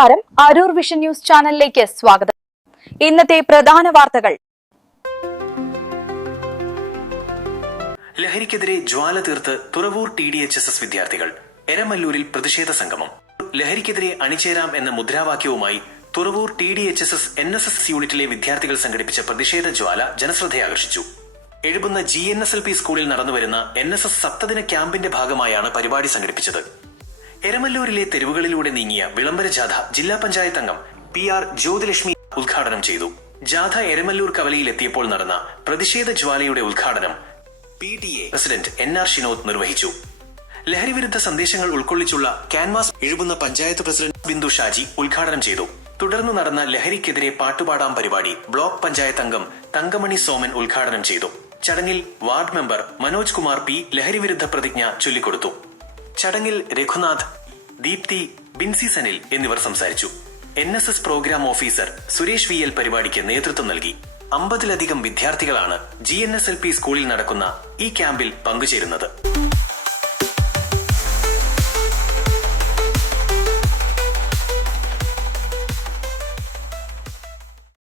നമസ്കാരം, Aroor vision news ചാനലിലേക്ക് സ്വാഗതം. ഇന്നത്തെ പ്രധാന വാർത്തകൾ. ലഹരിക്കെതിരെ ജ്വാല തീർത്ത് തുറവൂർ TDHSS വിദ്യാർത്ഥികൾ. എരമല്ലൂരിൽ പ്രതിഷേധ സംഗമം. ലഹരിക്കെതിരെ അണിചേരാം എന്ന മുദ്രാവാക്യവുമായി തുറവൂർ TDHSS NSS യൂണിറ്റിലെ വിദ്യാർത്ഥികൾ സംഘടിപ്പിച്ച പ്രതിഷേധ ജ്വാല ജനശ്രദ്ധയാകർഷിച്ചു. എഴുപുന്ന GNSLP സ്കൂളിൽ നടന്നുവരുന്ന NSS സപ്തദിന ക്യാമ്പിന്റെ ഭാഗമായാണ് പരിപാടി സംഘടിപ്പിച്ചത്. എരമല്ലൂരിലെ തെരുവുകളിലൂടെ നീങ്ങിയ വിളംബര ജാഥ ജില്ലാ പഞ്ചായത്ത് അംഗം PR ജ്യോതിലക്ഷ്മി ഉദ്ഘാടനം ചെയ്തു. ജാഥ എരമല്ലൂർ കവലയിൽ എത്തിയപ്പോൾ നടന്ന പ്രതിഷേധ ജ്വാലയുടെ ഉദ്ഘാടനം PTA പ്രസിഡന്റ് NR ഷിനോദ് നിർവഹിച്ചു. ലഹരിവിരുദ്ധ സന്ദേശങ്ങൾ ഉൾക്കൊള്ളിച്ചുള്ള ക്യാൻവാസ് എഴുപുന്ന പഞ്ചായത്ത് പ്രസിഡന്റ് ബിന്ദു ഷാജി ഉദ്ഘാടനം ചെയ്തു. തുടർന്ന് നടന്ന ലഹരിക്കെതിരെ പാട്ടുപാടാം പരിപാടി ബ്ലോക്ക് പഞ്ചായത്ത് അംഗം തങ്കമണി സോമൻ ഉദ്ഘാടനം ചെയ്തു. ചടങ്ങിൽ ward member Manoj Kumar P ലഹരിവിരുദ്ധ പ്രതിജ്ഞ ചൊല്ലിക്കൊടുത്തു. ചടങ്ങിൽ രഘുനാഥ്, ദീപ്തി, ബിൻസി സനിൽ എന്നിവർ സംസാരിച്ചു. NSS program officer Suresh VL പരിപാടിക്ക് നേതൃത്വം നൽകി. 50-ലധികം വിദ്യാർത്ഥികളാണ് GNSLP സ്കൂളിൽ നടക്കുന്ന ഈ ക്യാമ്പിൽ പങ്കുചേരുന്നത്.